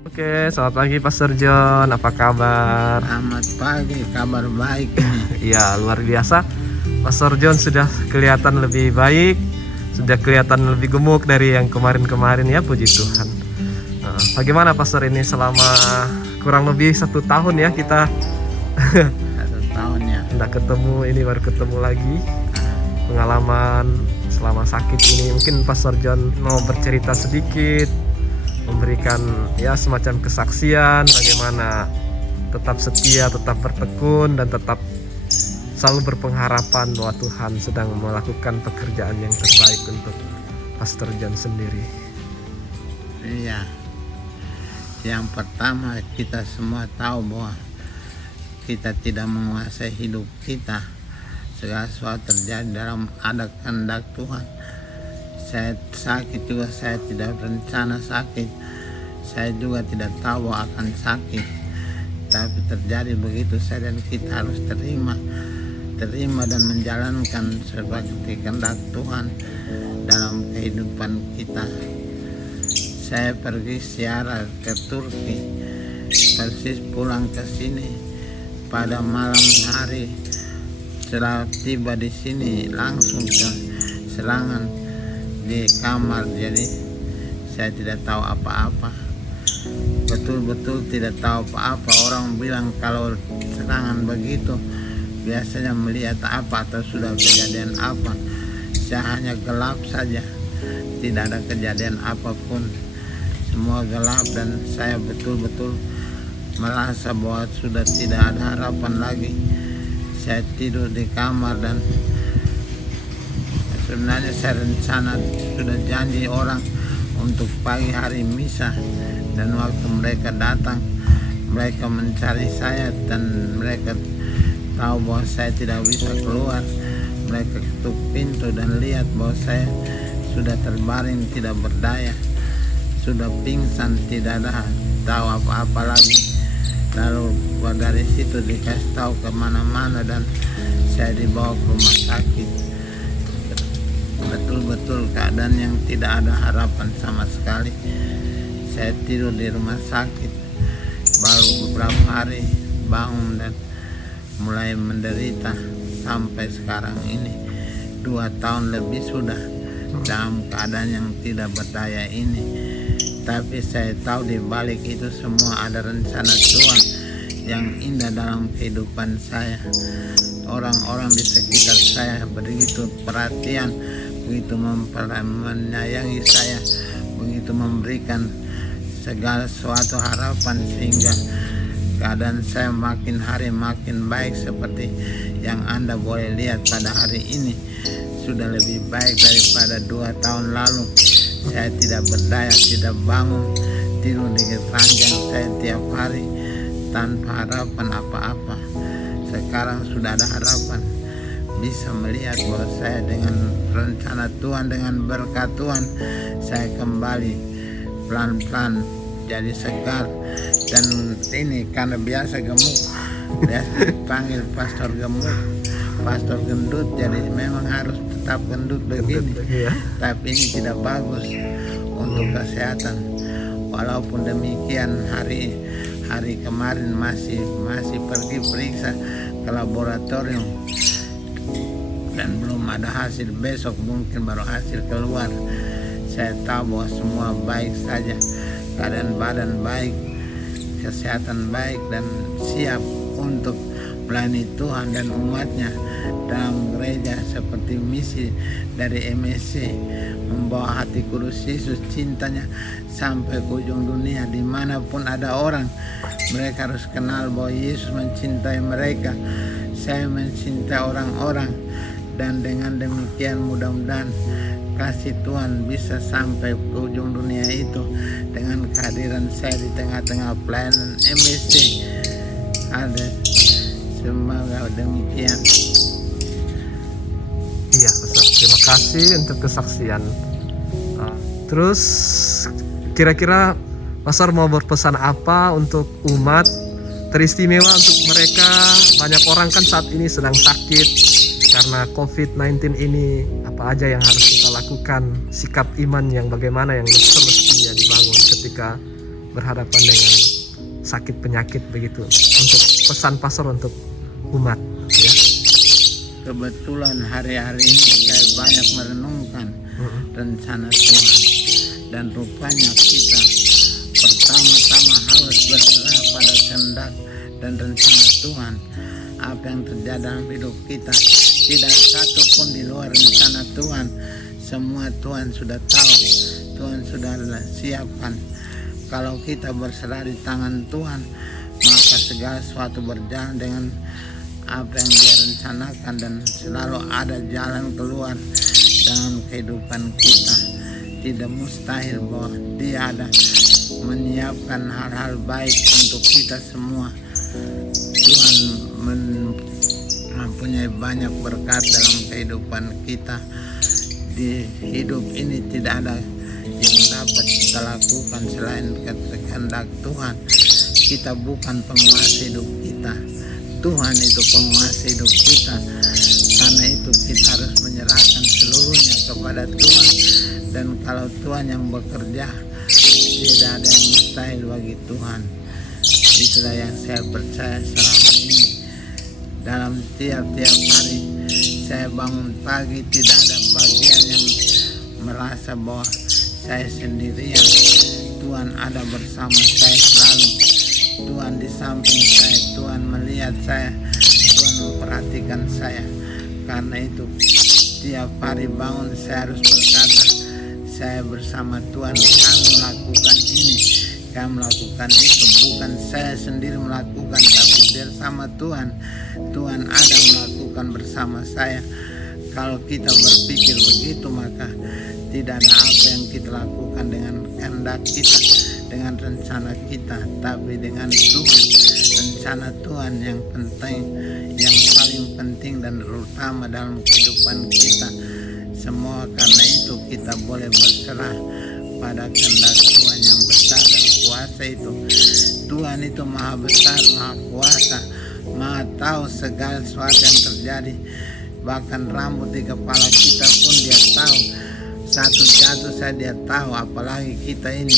Oke, selamat pagi Pastor John, apa kabar? Selamat pagi, kabar baik ini. Ya, luar biasa. Pastor John sudah kelihatan lebih baik, sudah kelihatan lebih gemuk dari yang kemarin-kemarin ya, puji Tuhan. Bagaimana Pastor ini selama kurang lebih 1 tahun ya kita 1 tahun ya. tidak ketemu, ini baru ketemu lagi. Pengalaman selama sakit ini, mungkin Pastor John mau bercerita sedikit, memberikan ya semacam kesaksian bagaimana tetap setia, tetap bertekun, dan tetap selalu berpengharapan bahwa Tuhan sedang melakukan pekerjaan yang terbaik untuk Pastor John sendiri. Iya. Yang pertama, kita semua tahu bahwa kita tidak menguasai hidup kita. Segala sesuatu terjadi dalam ada kehendak Tuhan. Saya sakit juga, saya tidak berencana sakit. Saya juga tidak tahu bahwa akan sakit. Tapi terjadi begitu, saya dan kita harus terima dan menjalankan sebagai kehendak Tuhan dalam kehidupan kita. Saya pergi ziarah ke Turki, persis pulang ke sini pada malam hari. Setelah tiba di sini langsung ke serangan di kamar, jadi saya tidak tahu apa-apa, betul-betul tidak tahu apa-apa. Orang bilang kalau serangan begitu biasanya melihat apa atau sudah kejadian apa. Saya hanya gelap saja, tidak ada kejadian apapun, semua gelap, dan saya betul-betul merasa bahwa sudah tidak ada harapan lagi. Saya tidur di kamar dan sebenarnya saya rencana sudah janji orang untuk pagi hari misa, dan waktu mereka datang, mereka mencari saya dan mereka tahu bahwa saya tidak bisa keluar. Mereka ketuk pintu dan lihat bahwa saya sudah terbaring tidak berdaya, sudah pingsan, tidak ada tahu apa-apa lagi. Lalu dari situ dikasih tahu kemana-mana dan saya dibawa ke rumah sakit. Betul-betul keadaan yang tidak ada harapan sama sekali. Saya tidur di rumah sakit, baru beberapa hari bangun dan mulai menderita sampai sekarang ini. 2 tahun lebih sudah dalam keadaan yang tidak berdaya ini. Tapi saya tahu di balik itu semua ada rencana Tuhan yang indah dalam kehidupan saya. Orang-orang di sekitar saya begitu perhatian, begitu menyayangi saya, begitu memberikan segala sesuatu harapan, sehingga keadaan saya makin hari makin baik. Seperti yang Anda boleh lihat pada hari ini, sudah lebih baik daripada 2 tahun lalu. Saya tidak berdaya, tidak bangun, tidur di ranjang saya tiap hari tanpa harapan apa-apa. Sekarang sudah ada harapan, bisa melihat bahwa saya dengan rencana Tuhan, dengan berkat Tuhan, saya kembali pelan-pelan jadi segar. Dan ini karena biasa gemuk, biasa dipanggil pastor gemuk, pastor gendut, jadi memang harus tetap gendut begini. Tapi ini tidak bagus untuk kesehatan. Walaupun demikian, hari kemarin masih pergi periksa ke laboratorium dan belum ada hasil. Besok mungkin baru hasil keluar. Saya tahu bahwa semua baik saja, keadaan badan baik, kesehatan baik, dan siap untuk melayani Tuhan dan umatnya dalam gereja seperti misi dari MSC, membawa hati kudus Yesus, cintanya sampai ke ujung dunia. Dimanapun ada orang, mereka harus kenal bahwa Yesus mencintai mereka. Saya mencintai orang-orang, dan dengan demikian mudah-mudahan kasih Tuhan bisa sampai ke ujung dunia itu dengan kehadiran saya di tengah-tengah pelayanan MSC. Ada semoga demikian. Iya, Pastor. Terima kasih untuk kesaksian. Terus kira-kira Pastor mau berpesan apa untuk umat, teristimewa untuk mereka? Banyak orang kan saat ini sedang sakit karena COVID-19 ini. Apa aja yang harus kita lakukan? Sikap iman yang bagaimana yang semestinya dibangun ketika berhadapan dengan sakit penyakit begitu. Untuk pesan pastor untuk umat ya. Kebetulan hari-hari ini saya banyak merenungkan rencana Tuhan, dan rupanya kita pertama-tama harus berserah pada kehendak dan rencana Tuhan. Apa yang terjadi dalam hidup kita tidak satu pun di luar rencana Tuhan. Semua Tuhan sudah tahu, Tuhan sudah siapkan. Kalau kita berserah di tangan Tuhan, maka segala sesuatu berjalan dengan apa yang Dia rencanakan, dan selalu ada jalan keluar dalam kehidupan kita. Tidak mustahil bahwa Dia ada menyiapkan hal-hal baik untuk kita semua. Tuhan mempunyai banyak berkat dalam kehidupan kita. Di hidup ini tidak ada yang dapat kita lakukan selain kehendak Tuhan. Kita bukan penguasa hidup kita, Tuhan itu penguasa hidup kita. Karena itu kita harus menyerahkan seluruhnya kepada Tuhan. Dan kalau Tuhan yang bekerja, tidak ada yang mustahil bagi Tuhan. Itulah yang saya percaya selama ini. Dalam tiap-tiap hari saya bangun pagi, tidak ada bagian yang merasa bahwa saya sendirian. Tuhan ada bersama saya selalu. Tuhan di samping saya, Tuhan melihat saya, Tuhan memperhatikan saya. Karena itu tiap hari bangun saya harus berkata, saya bersama Tuhan. Kami melakukan ini, kami melakukan itu. Bukan saya sendiri melakukan, tapi bersama Tuhan. Tuhan ada melakukan bersama saya. Kalau kita berpikir begitu, maka tidak ada apa yang kita lakukan dengan kehendak kita, dengan rencana kita, tapi dengan Tuhan. Rencana Tuhan yang penting, yang paling penting dan terutama dalam kehidupan kita semua. Karena itu kita boleh berserah pada kehendak Tuhan yang besar dan kuasa itu. Tuhan itu maha besar, maha kuasa, maha tahu segala sesuatu yang terjadi. Bahkan rambut di kepala kita pun Dia tahu. Satu jatuh saja Dia tahu, apalagi kita ini.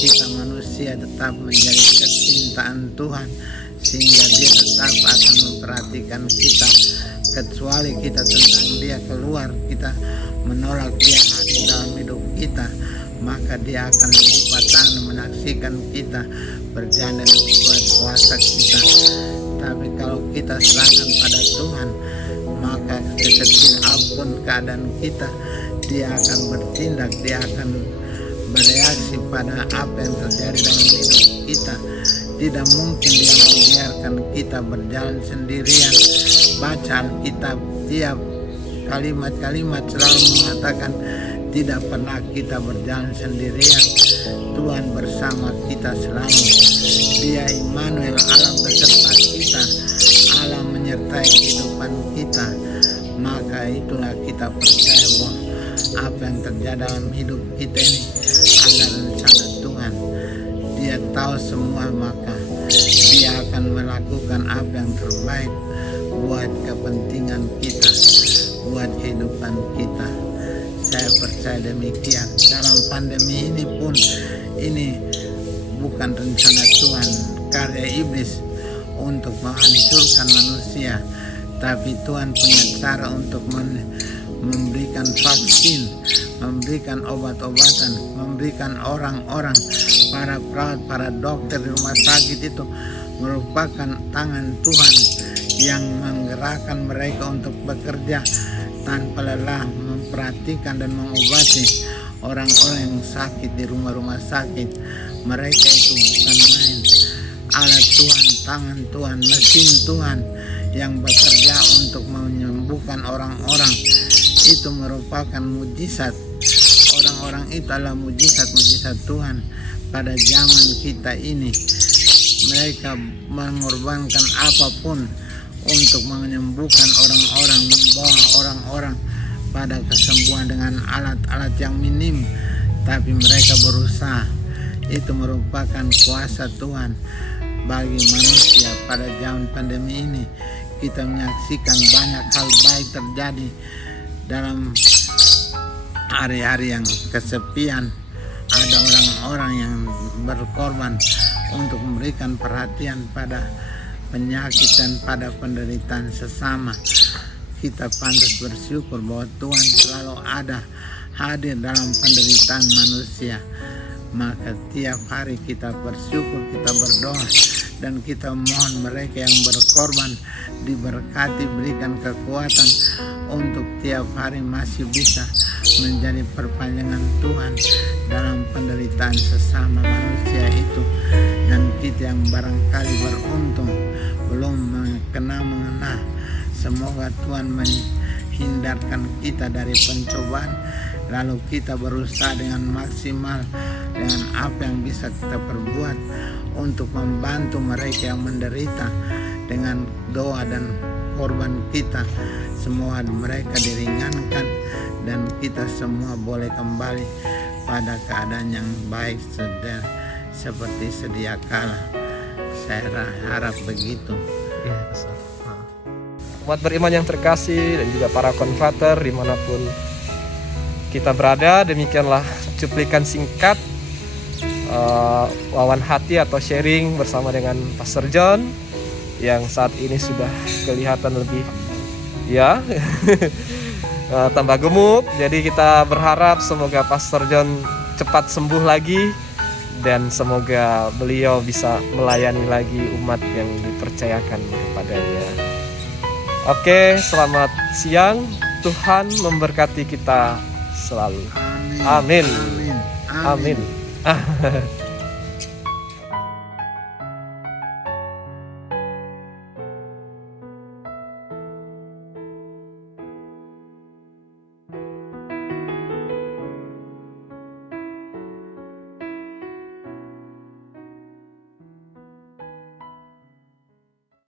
Kita manusia tetap menjadi kecintaan Tuhan, sehingga Dia tetap akan memperhatikan kita. Kecuali kita tentang Dia keluar, kita menolak Dia hadir dalam hidup kita, maka Dia akan melipat tangan menyaksikan kita berjalan dengan kuat kuasa kita. Tapi kalau kita serahkan pada Tuhan, maka sekecil apapun keadaan kita, Dia akan bertindak, Dia akan bereaksi pada apa yang terjadi dalam hidup kita. Tidak mungkin Dia membiarkan kita berjalan sendirian. Baca Alkitab, tiap kalimat-kalimat selalu mengatakan tidak pernah kita berjalan sendirian. Tuhan bersama kita selalu. Dia Immanuel, Allah beserta kita, Allah menyertai kehidupan kita. Maka itulah kita percaya bahwa apa yang terjadi dalam hidup kita ini ada rencana Tuhan. Dia tahu semua, maka Dia akan melakukan apa yang terbaik buat kepentingan kita, buat kehidupan kita. Saya percaya demikian. Dalam pandemi ini pun, ini bukan rencana Tuhan, karya iblis untuk menghancurkan manusia. Tapi Tuhan punya cara untuk memberikan vaksin, memberikan obat-obatan, memberikan orang-orang, para perawat, para dokter di rumah sakit itu merupakan tangan Tuhan yang menggerakkan mereka untuk bekerja tanpa lelah, memperhatikan dan mengobati orang-orang yang sakit di rumah-rumah sakit. Mereka itu bukan main. Alat Tuhan, tangan Tuhan, mesin Tuhan yang bekerja untuk menyembuhkan orang-orang. Itu merupakan mujizat. Orang-orang itu adalah mujizat-mujizat Tuhan pada zaman kita ini. Mereka mengorbankan apapun untuk menyembuhkan orang-orang, membawa orang-orang pada kesembuhan dengan alat-alat yang minim, tapi mereka berusaha. Itu merupakan kuasa Tuhan bagi manusia pada zaman pandemi ini. Kita menyaksikan banyak hal baik terjadi dalam hari-hari yang kesepian. ada orang-orang yang berkorban untuk memberikan perhatian pada penyakit dan pada penderitaan sesama. Kita pantas bersyukur bahwa Tuhan selalu ada hadir dalam penderitaan manusia. Maka tiap hari kita bersyukur, kita berdoa, dan kita mohon mereka yang berkorban diberkati, berikan kekuatan untuk tiap hari masih bisa menjadi perpanjangan Tuhan dalam penderitaan sesama manusia itu. Dan kita yang barangkali beruntung belum mengenal, semoga Tuhan menghindarkan kita dari pencobaan, lalu kita berusaha dengan maksimal dengan apa yang bisa kita perbuat untuk membantu mereka yang menderita dengan doa dan korban kita. Semua mereka diringankan dan kita semua boleh kembali pada keadaan yang baik seperti sedia kala. Saya harap begitu. Ya, umat beriman yang terkasih dan juga para konfrater dimanapun kita berada, demikianlah cuplikan singkat wawan hati atau sharing bersama dengan Pastor John yang saat ini sudah kelihatan lebih tambah gemuk. Jadi kita berharap semoga Pastor John cepat sembuh lagi dan semoga beliau bisa melayani lagi umat yang dipercayakan kepadanya. Oke, selamat siang. Tuhan memberkati kita selalu. Amin. Amin. Amin.